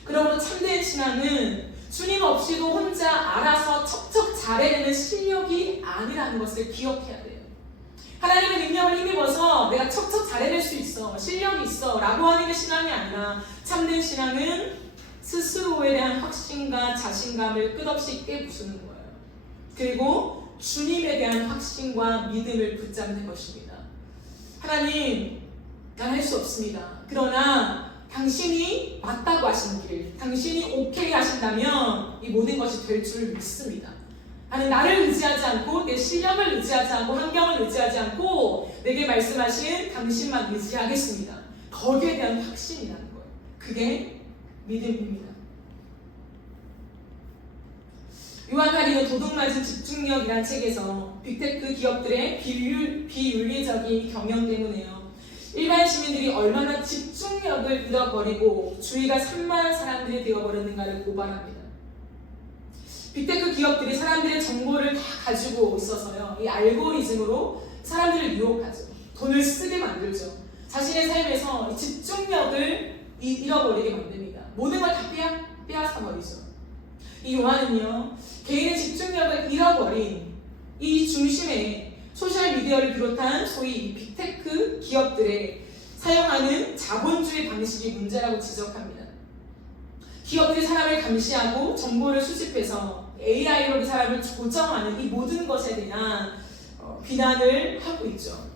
그러므로 참된 신앙은 주님 없이도 혼자 알아서 척척 잘해내는 실력이 아니라는 것을 기억해야 돼요. 하나님의 능력을 힘입어서 내가 척척 잘해낼 수 있어, 실력이 있어 라고 하는 게 신앙이 아니라 참된 신앙은 스스로에 대한 확신과 자신감을 끝없이 깨부수는 거예요. 그리고 주님에 대한 확신과 믿음을 붙잡는 것입니다. 하나님, 난 할 수 없습니다. 그러나 당신이 맞다고 하신 길, 당신이 오케이 하신다면 이 모든 것이 될 줄 믿습니다. 나는 나를 의지하지 않고 내 실력을 의지하지 않고 환경을 의지하지 않고 내게 말씀하신 당신만 의지하겠습니다. 거기에 대한 확신이라는 거예요. 그게 믿음입니다. 요한 하리는 도둑맞은 집중력이라는 책에서 빅테크 기업들의 비윤리적인 경영 때문에요. 일반 시민들이 얼마나 집중력을 잃어버리고 주의가 산만한 사람들이 되어버렸는가를 고발합니다. 빅테크 기업들이 사람들의 정보를 다 가지고 있어서요. 이 알고리즘으로 사람들을 유혹하죠. 돈을 쓰게 만들죠. 자신의 삶에서 이 집중력을 잃어버리게 만듭니다. 모든 걸 다 빼앗아 버리죠. 이 요한은요. 개인의 집중력을 잃어버린 이 중심에 소셜미디어를 비롯한 소위 이 빅테크 기업들의 사용하는 자본주의 방식이 문제라고 지적합니다. 기업들이 사람을 감시하고 정보를 수집해서 AI로 그 사람을 조정하는 이 모든 것에 대한 비난을 하고 있죠.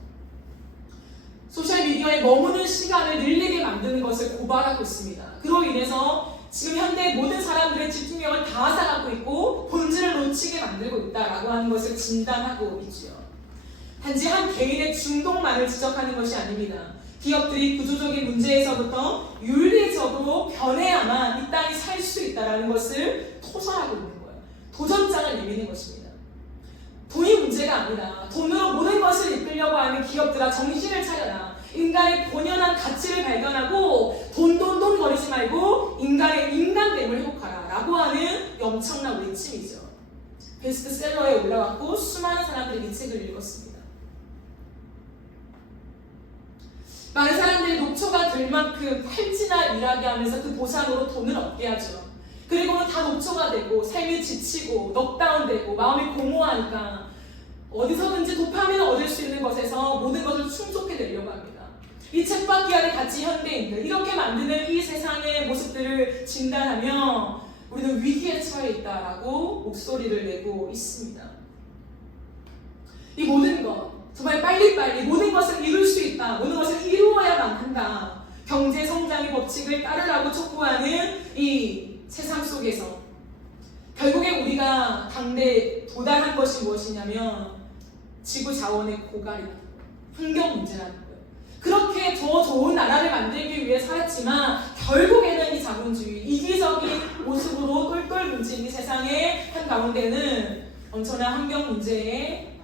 소셜미디어에 머무는 시간을 늘리게 만드는 것을 고발하고 있습니다. 그로 인해서 지금 현대의 모든 사람들의 집중력을 다 앗아가고 있고 본질을 놓치게 만들고 있다라고 하는 것을 진단하고 있죠. 단지 한 개인의 중독만을 지적하는 것이 아닙니다. 기업들이 구조적인 문제에서부터 윤리적으로 변해야만 이 땅이 살 수 있다는 것을 토설하고 있는 거예요. 도전장을 내미는 것입니다. 돈이 문제가 아니라 돈으로 모든 것을 이끌려고 하는 기업들아 정신을 차려라. 인간의 본연한 가치를 발견하고 돈 거리지 말고 인간의 인간됨을 회복하라 라고 하는 엄청난 외침이죠. 베스트셀러에 올라왔고 수많은 사람들이 이 책을 읽었습니다. 많은 사람들이 녹초가 될 만큼 할지나 일하게 하면서 그 보상으로 돈을 얻게 하죠. 그리고는 다 녹초가 되고 삶이 지치고 넉다운되고 마음이 공허하니까 어디서든지 도파민을 얻을 수 있는 것에서 모든 것을 충족해내려고 합니다. 이 쳇바퀴 아래 갇힌 현대인들, 이렇게 만드는 이 세상의 모습들을 진단하며 우리는 위기에 처해 있다라고 목소리를 내고 있습니다. 이 모든 것, 정말 빨리빨리 모든 것을 이룰 수 있다. 모든 것을 이루어야만 한다. 경제 성장의 법칙을 따르라고 촉구하는 이 세상 속에서 결국에 우리가 당대 도달한 것이 무엇이냐면 지구 자원의 고갈이다. 환경 문제라는 거예요. 그렇게 더 좋은 나라를 만들기 위해 살았지만 결국에는 이 자본주의, 이기적인 모습으로 똘똘 뭉친 이 세상의 한가운데는 엄청난 환경 문제의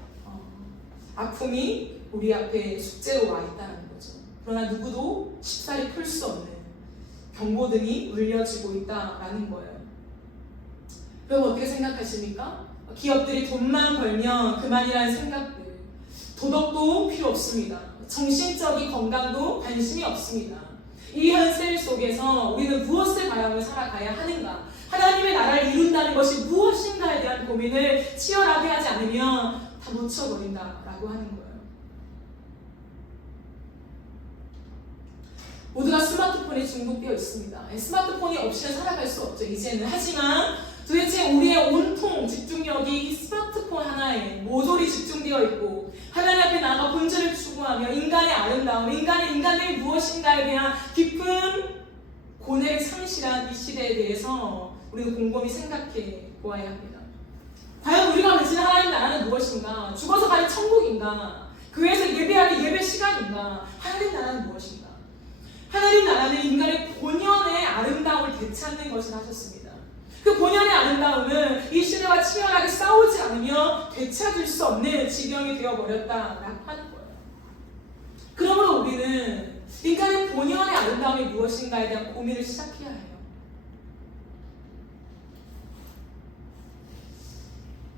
아픔이 우리 앞에 숙제로 와 있다는 거죠. 그러나 누구도 쉽사리 풀 수 없는 경고등이 울려지고 있다라는 거예요. 그럼 어떻게 생각하십니까? 기업들이 돈만 벌면 그만이라는 생각들, 도덕도 필요 없습니다. 정신적인 건강도 관심이 없습니다. 이 현실 속에서 우리는 무엇을 바라며 살아가야 하는가? 하나님의 나라를 이룬다는 것이 무엇인가에 대한 고민을 치열하게 하지 않으면 다 놓쳐버린다라고 하는 거예요. 모두가 스마트폰에 중독되어 있습니다. 스마트폰이 없이는 살아갈 수 없죠, 이제는. 하지만 도대체 우리의 온통 집중력이 이 스마트폰 하나에 모조리 집중되어 있고 하나님 앞에 나아가 본질을 추구하며 인간의 아름다움, 인간의 무엇인가에 대한 깊은 고뇌를 상실한 이 시대에 대해서 우리는 곰곰이 생각해 보아야 합니다. 과연 우리가 외치는 하나님 나라는 무엇인가? 죽어서 가는 천국인가? 교회에서 예배하는 예배 시간인가? 하나님 나라는 무엇인가? 하나님 나라는 인간의 본연의 아름다움을 되찾는 것을 하셨습니다. 그 본연의 아름다움은 이 시대와 치열하게 싸우지 않으면 되찾을 수 없는 지경이 되어버렸다라고 하는 거예요. 그러므로 우리는 인간의 본연의 아름다움이 무엇인가에 대한 고민을 시작해야 해요.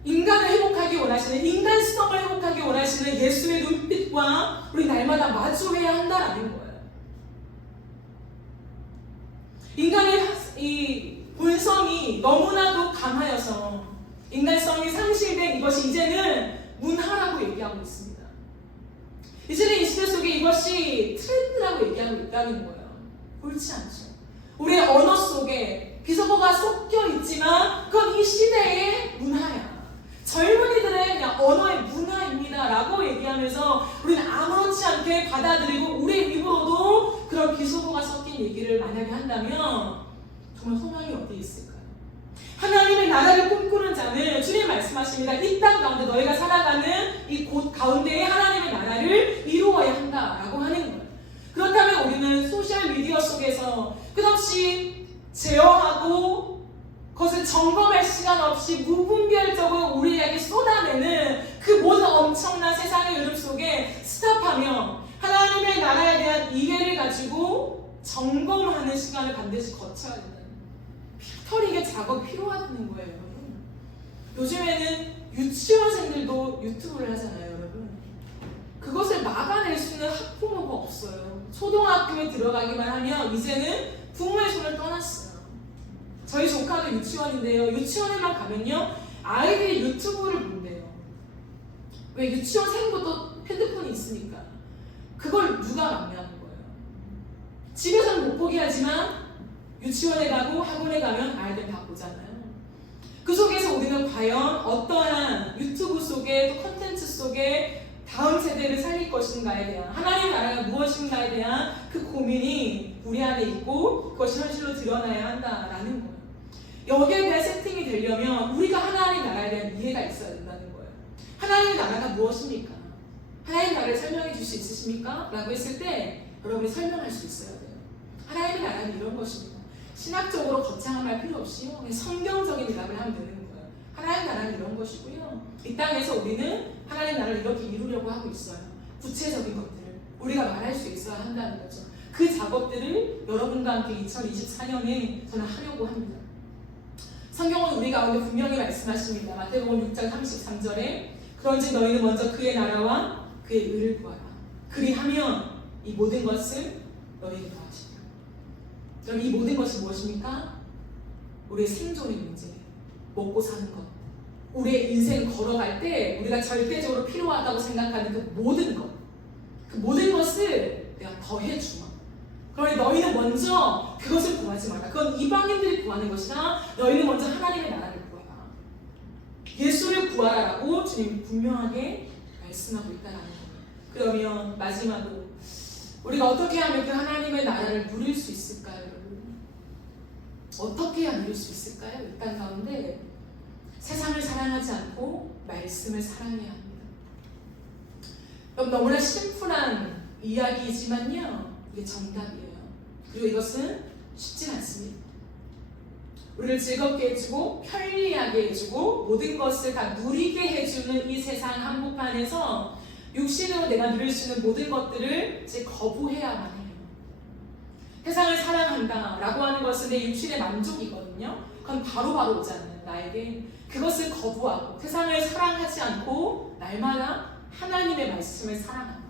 인간을 회복하기 원하시는, 인간성을 회복하기 원하시는 예수의 눈빛과 우리 날마다 마주해야 한다라는 거예요. 인간의 이 본성이 너무나도 강하여서 인간성이 상실된 이것이 이제는 문화라고 얘기하고 있습니다. 이제는 이 시대 속에 이것이 트렌드라고 얘기하고 있다는 거예요. 옳지 않죠. 우리의 언어 속에 비속어가 섞여 있지만 그건 이 시대의 문화야. 젊은이들의 그냥 언어의 문화입니다 라고 얘기하면서 우리는 아무렇지 않게 받아들이고 우리의 입으로도 그런 비속어가 섞인 얘기를 만약에 한다면 정말 소망이 어디 있을까요? 하나님의 나라를 꿈꾸는 자는 주님 말씀하십니다. 이 땅 가운데 너희가 살아가는 이 곳 가운데에 하나님의 나라를 이루어야 한다라고 하는 거예요. 그렇다면 우리는 소셜미디어 속에서 끝없이 제어하고 그것을 점검할 시간 없이 무분별적으로 우리에게 쏟아내는 그 모든 엄청난 세상의 흐름 속에 스탑하며 하나님의 나라에 대한 이해를 가지고 점검하는 시간을 반드시 거쳐야 된다. 필터링의 작업이 필요하다는 거예요, 여러분. 요즘에는 유치원생들도 유튜브를 하잖아요, 여러분. 그것을 막아낼 수 있는 학부모가 없어요. 초등학교에 들어가기만 하면 이제는 부모의 손을 떠났어요. 저희 조카도 유치원인데요. 유치원에만 가면요, 아이들이 유튜브를 본대요. 왜? 유치원생부터 핸드폰이 있으니까. 그걸 누가 막냐는 거예요. 집에서는 못 보게 하지만 유치원에 가고 학원에 가면 아이들 다 보잖아요. 그 속에서 우리는 과연 어떠한 유튜브 속에 또 컨텐츠 속에 다음 세대를 살릴 것인가에 대한, 하나님의 나라가 무엇인가에 대한 그 고민이 우리 안에 있고 그것이 현실로 드러나야 한다라는 거예요. 여기에 대한 세팅이 되려면 우리가 하나님의 나라에 대한 이해가 있어야 된다는 거예요. 하나님의 나라가 무엇입니까? 하나님의 나라를 설명해 줄 수 있으십니까? 라고 했을 때 여러분이 설명할 수 있어야 돼요. 하나님의 나라는 이런 것입니다. 신학적으로 거창한 말 필요 없이요, 그냥 성경적인 대답을 하면 되는 거예요. 하나님의 나라는 이런 것이고요. 이 땅에서 우리는 하나님의 나라를 이렇게 이루려고 하고 있어요. 구체적인 것들을 우리가 말할 수 있어야 한다는 거죠. 그 작업들을 여러분과 함께 2024년에 저는 하려고 합니다. 성경은 우리 가운데 분명히 말씀하십니다. 마태복음 6장 33절에 그런지 너희는 먼저 그의 나라와 그의 의를 구하라. 그리하면 이 모든 것을 너희에게 더하시리라. 그럼 이 모든 것이 무엇입니까? 우리의 생존의 문제, 먹고 사는 것, 우리의 인생을 걸어갈 때 우리가 절대적으로 필요하다고 생각하는 그 모든 것, 그 모든 것을 내가 더해주마. 그러니 너희는 먼저 그것을 구하지 마라. 그건 이방인들이 구하는 것이다. 너희는 먼저 하나님의 나라를 구하라. 예수를 구하라라고 주님 분명하게 말씀하고 있다는 거예요. 그러면 마지막으로 우리가 어떻게 하면 그 하나님의 나라를 누릴 수 있을까요, 여러분? 어떻게 해야 누릴 수 있을까요? 이 땅 가운데 세상을 사랑하지 않고 말씀을 사랑해야 합니다. 여러분, 너무나 심플한 이야기이지만요, 이게 정답이에요. 그리고 이것은 쉽진 않습니다. 우리를 즐겁게 해주고 편리하게 해주고 모든 것을 다 누리게 해주는 이 세상 한복판에서 육신으로 내가 누릴 수 있는 모든 것들을 이제 거부해야만 해요. 세상을 사랑한다 라고 하는 것은 내 육신의 만족이거든요. 그건 바로바로 오지 않는 나에게 그것을 거부하고 세상을 사랑하지 않고 날마다 하나님의 말씀을 사랑한다.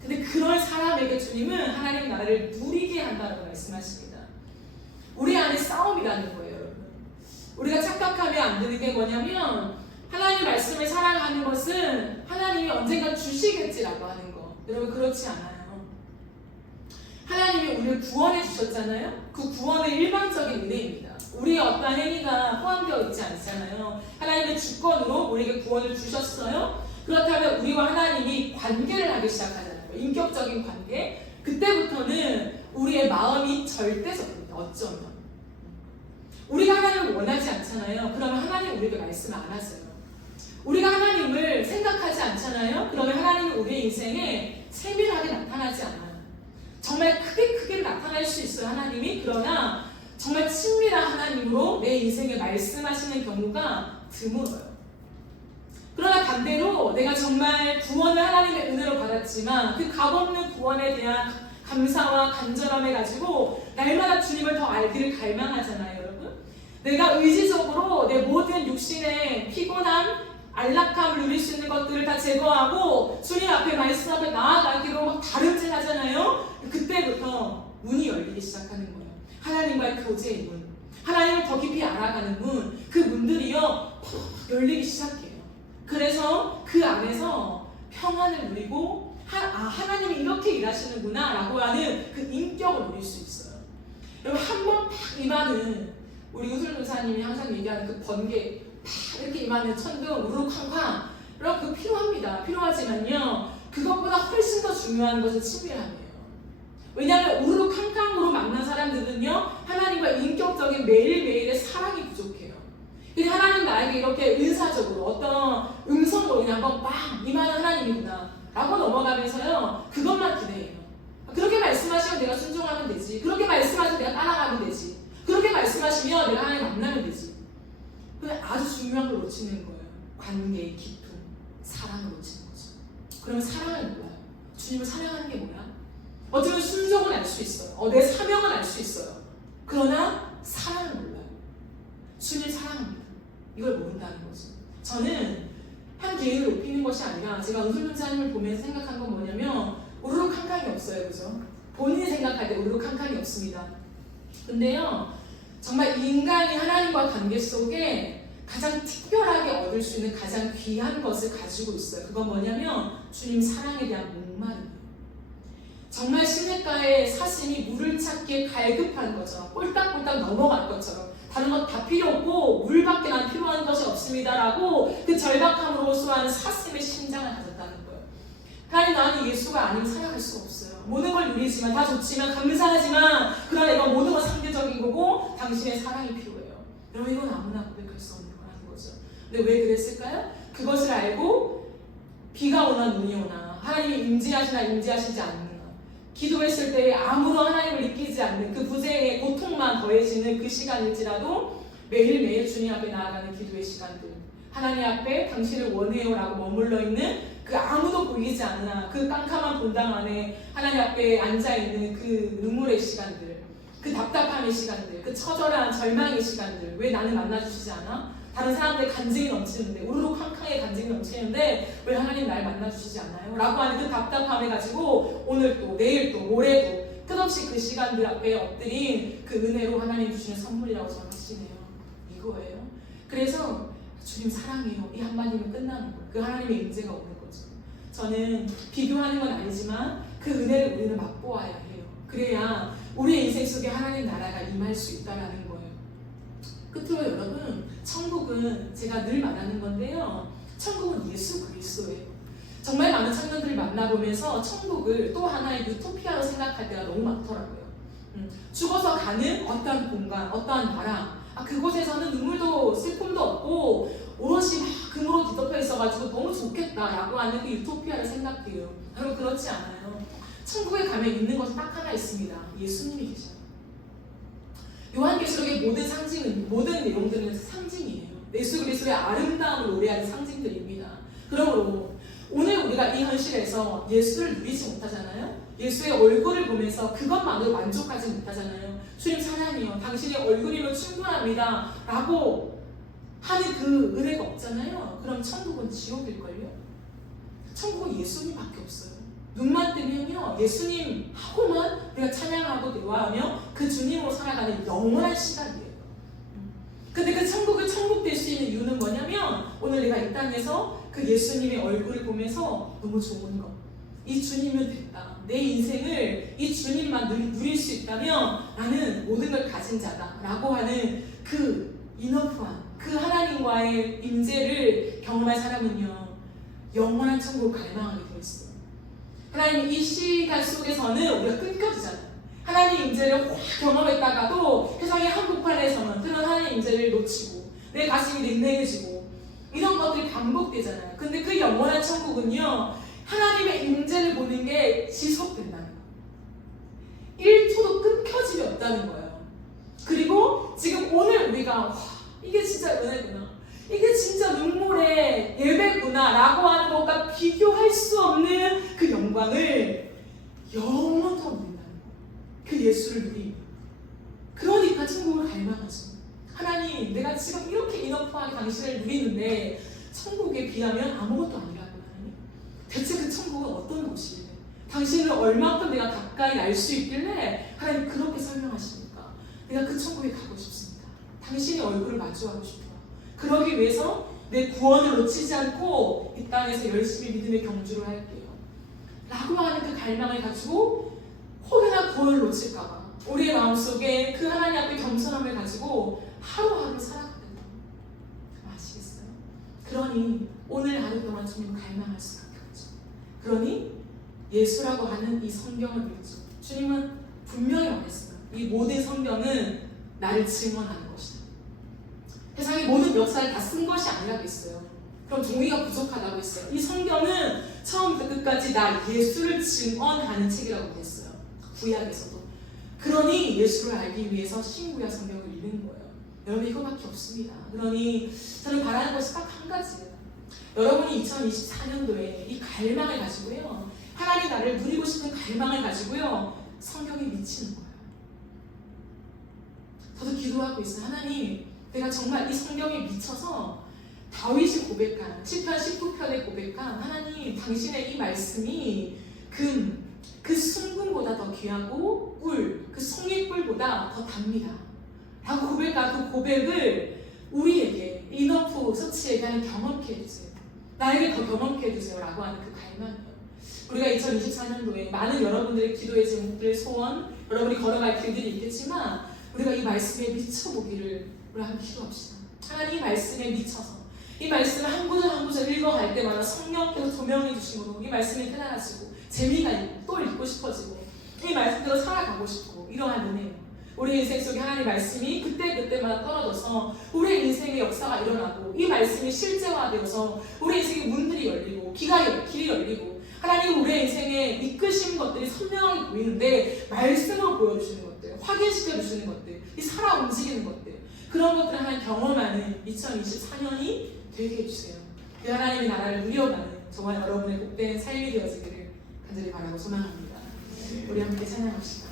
근데 그런 사람에게 주님은 하나님 나라를 누리게 한다고 말씀하십니다. 우리 안에 싸움이라는 거예요, 여러분. 우리가 착각하면 안 되는 게 뭐냐면 하나님 말씀을 사랑하는 것은 하나님이 언젠가 주시겠지라고 하는 거. 여러분, 그렇지 않아요. 하나님이 우리를 구원해 주셨잖아요. 그 구원은 일방적인 은혜입니다. 우리의 어떠한 행위가 포함되어 있지 않잖아요. 하나님의 주권으로 우리에게 구원을 주셨어요. 그렇다면 우리와 하나님이 관계를 하기 시작하잖아요. 인격적인 관계. 그때부터는 우리의 마음이 절대적입니다. 어쩌면 우리가 하나님을 원하지 않잖아요. 그러면 하나님 우리에게 말씀을 안 하세요. 우리가 하나님을 생각하지 않잖아요. 그러면 하나님은 우리의 인생에 세밀하게 나타나지 않아요. 정말 크게 나타날 수 있어요, 하나님이. 그러나 정말 친밀한 하나님으로 내 인생에 말씀하시는 경우가 드물어요. 그러나 반대로 내가 정말 구원을 하나님의 은혜로 받았지만 그 값없는 구원에 대한 감사와 간절함을 가지고 날마다 주님을 더 알기를 갈망하잖아요, 여러분. 내가 의지적으로 내 모든 육신의 피곤함, 안락함을 누릴 수 있는 것들을 다 제거하고 주님 앞에 말씀 앞에 나아가기로 막 다름질하잖아요. 그때부터 문이 열리기 시작하는 거예요. 하나님과의 교제의 문, 하나님을 더 깊이 알아가는 문, 그 문들이요 열리기 시작해요. 그래서 그 안에서 평안을 누리고 하나님이 이렇게 일하시는구나 라고 하는 그 인격을 누릴 수 있어요. 여러분, 한번 팍 임하는 우리 우슬 교사님이 항상 얘기하는 그 번개 팍 이렇게 임하는 천둥 우르르쾅쾅 여러분, 그거 필요합니다. 필요하지만요 그것보다 훨씬 더 중요한 것은 친밀함이에요. 왜냐하면 우르르캉캉으로 만난 사람들은요 하나님과 인격적인 매일매일의 사랑이 부족해요. 근데 하나님 나에게 이렇게 은사적으로 어떤 음성으로 그냥 한번 막 임하는 하나님이구나 라고 넘어가면서요 그것만 기대해요. 그렇게 말씀하시면 내가 순종하면 되지. 그렇게 말씀하시면 내가 따라가면 되지. 그렇게 말씀하시면 내가 하나님 만나면 되지. 근데 아주 중요한 걸 놓치는 거예요. 관계의 깊음, 사랑을 놓치는 거죠. 그러면 사랑을 몰라요. 주님을 사랑하는 게 뭐야? 어쩌면 순종은 알 수 있어요. 내 사명은 알 수 있어요. 그러나 사랑을 몰라요. 주님 사랑합니다. 이걸 모른다는 거죠. 저는 한 개인을 높이는 것이 아니라 제가 은솔문사님을 보면서 생각한 건 뭐냐면 우르르캉캉이 없어요. 그죠? 본인이 생각할 때 우르르캉캉이 없습니다. 근데요 정말 인간이 하나님과 관계 속에 가장 특별하게 얻을 수 있는 가장 귀한 것을 가지고 있어요. 그건 뭐냐면 주님 사랑에 대한 목마름이에요. 정말 시냇가에 사슴이 물을 찾기에 갈급한 것처럼 꼴딱꼴딱 넘어갈 것처럼 다른 건 다 필요 없고 물밖에 난 필요한 것이 없습니다라고 그 절박함으로 호소하는 사슴의 심장을 가졌다는 거예요. 하나님, 나는 예수가 아니면 살아갈 수가 없어요. 모든 걸 누리지만 다 좋지만 감사하지만 그러나 이건 모든 건 상대적인 거고 당신의 사랑이 필요해요. 여러분, 이건 아무나 고백할 수 없는 거라는 거죠. 근데 왜 그랬을까요? 그것을 알고 비가 오나 눈이 오나 하나님이 임재하시나 임재하시지 않나 기도했을 때 아무런 하나님을 느끼지 않는 그 부재의 고통만 더해지는 그 시간일지라도 매일매일 주님 앞에 나아가는 기도의 시간들, 하나님 앞에 당신을 원해요 라고 머물러 있는 그 아무도 보이지 않나 그 깜깜한 본당 안에 하나님 앞에 앉아있는 그 눈물의 시간들, 그 답답함의 시간들, 그 처절한 절망의 시간들, 왜 나는 만나주시지 않아? 다른 사람들 간증이 넘치는데 우르르캉캉의 간증이 넘치는데 왜 하나님 날 만나주시지 않아요? 라고 하는 그 답답함을 가지고 오늘 또 내일 또 모레도 끝없이 그 시간들 앞에 엎드린 그 은혜로 하나님 주시는 선물이라고 저는 하시네요. 이거예요. 그래서 주님 사랑해요 이 한마디면 끝나는 거예요. 그 하나님의 임재가 오는 거죠. 저는 비교하는 건 아니지만 그 은혜를 우리는 맛보아야 해요. 그래야 우리의 인생 속에 하나님 나라가 임할 수 있다는 거예요. 끝으로 여러분, 천국은 제가 늘 말하는 건데요 천국은 예수 그리스도예요. 정말 많은 청년들을 만나보면서 천국을 또 하나의 유토피아로 생각할 때가 너무 많더라고요. 죽어서 가는 어떠한 공간, 어떠한 나라, 그곳에서는 눈물도 슬픔도 없고 오롯이 막 금으로 뒤덮여 있어가지고 너무 좋겠다라고 하는 그 유토피아를 생각해요. 여러분 그렇지 않아요. 천국에 가면 있는 것은 딱 하나 있습니다. 예수님이 계셔요. 요한계시록의 모든 상징은, 모든 내용들은 상징이에요. 예수 그리스도의 아름다움을 노래하는 상징들입니다. 그러므로 오늘 우리가 이 현실에서 예수를 누리지 못하잖아요. 예수의 얼굴을 보면서 그것만으로 만족하지 못하잖아요. 주님 사랑해요. 당신의 얼굴이면 충분합니다. 라고 하는 그 은혜가 없잖아요. 그럼 천국은 지옥일걸요? 천국은 예수님밖에 없어요. 눈만 뜨면요, 예수님 하고만 우리가 찬양하고 대화하며 그 주님으로 살아가는 영원한 시간이에요. 근데 그 천국을 천국 될 수 있는 이유는 뭐냐면 오늘 내가 이 땅에서 그 예수님의 얼굴을 보면서 너무 좋은 것, 이 주님은 됐다. 내 인생을 이 주님만 누릴 수 있다면 나는 모든 걸 가진 자다 라고 하는 그 이너프한 그 하나님과의 임재를 경험할 사람은요 영원한 천국을 갈망하게 되어 있어요. 하나님 이 시간 속에서는 우리가 끊겨지잖아요. 하나님 임재를 확 경험했다가도 세상의 한복판에서는 그런 하나님 임재를 놓치고 내 가슴이 냉랭해지고 이런 것들이 반복되잖아요. 근데 그 영원한 천국은요 하나님의 임재를 보는 게 지속된다는 거예요. 1초도 끊겨짐이 없다는 거예요. 그리고 지금 오늘 우리가 이게 진짜 은혜구나, 이게 진짜 눈물의 예배구나 라고 하는 것과 비교할 수 없는 그 영광을 영원토록 누린다는 거예요. 그 예수를 누리며. 그러니까 천국을 갈망하죠. 하나님 내가 지금 이렇게 이너프하게 당신을 누리는데 천국에 비하면 아무것도 아니라고. 대체 그 천국은 어떤 곳이길래 당신을 얼마큼 내가 가까이 알 수 있길래 하나님 그렇게 설명하십니까? 내가 그 천국에 가고 싶습니다. 당신의 얼굴을 마주하고 싶어요. 그러기 위해서 내 구원을 놓치지 않고 이 땅에서 열심히 믿음의 경주를 할게요 라고 하는 그 갈망을 가지고 혹여나 구원을 놓칠까봐 우리의 마음속에 그 하나님 앞에 겸손함을 가지고 하루하루 살아가거든요. 아시겠어요? 그러니 오늘 하루 동안 주님 갈망할 수가 그러니 예수라고 하는 이 성경을 읽죠. 주님은 분명히 말했어요. 이 모든 성경은 나를 증언하는 것이다. 세상의 모든 역사를 다 쓴 것이 아니라고 했어요. 그럼 종이가 부족하다고 했어요. 이 성경은 처음부터 끝까지 나 예수를 증언하는 책이라고 했어요. 구약에서도. 그러니 예수를 알기 위해서 신구약 성경을 읽는 거예요. 여러분 이거밖에 없습니다. 그러니 저는 바라는 것이 딱 한 가지예요. 여러분이 2024년도에 이 갈망을 가지고요, 하나님 나를 누리고 싶은 갈망을 가지고요, 성경에 미치는 거예요. 저도 기도하고 있어요. 하나님, 내가 정말 이 성경에 미쳐서 다윗이 고백한 시편 19편에 고백한 하나님, 당신의 이 말씀이 금, 그 순금보다 더 귀하고 꿀, 그 송이꿀보다 더 답니다 라고 고백한 그 고백을 우리에게 이너프 서치에게 하는 경험케 해주세요. 나에게 더 경험케 해주세요 라고 하는 그 갈망이요. 우리가 2024년도에 많은 여러분들의 기도의 제목들, 소원, 여러분이 걸어갈 길들이 있겠지만 우리가 이 말씀에 미쳐보기를 우리 한번 기도합시다. 하나님 이 말씀에 미쳐서 이 말씀을 한 구절 한 구절 읽어갈 때마다 성령께서 조명해 주심으로 이 말씀이 편안하시고 재미가 있고 또 읽고 싶어지고 이 말씀대로 살아가고 싶고 이러한 은혜요. 우리 인생 속에 하나님의 말씀이 그때그때마다 떨어져서 우리 인생의 역사가 일어나고 이 말씀이 실제화되어서 우리 인생의 문들이 열리고 길이 열리고 하나님 우리 인생에 이끄신 것들이 선명하게 보이는데 말씀으로 보여주시는 것들, 확인시켜 주시는 것들, 이 살아 움직이는 것들, 그런 것들을 하나님 경험하는 2024년이 되게 해주세요. 그 하나님의 나라를 누려가는 정말 여러분의 복된 삶이 되어지기를 간절히 바라고 소망합니다. 우리 함께 찬양합시다.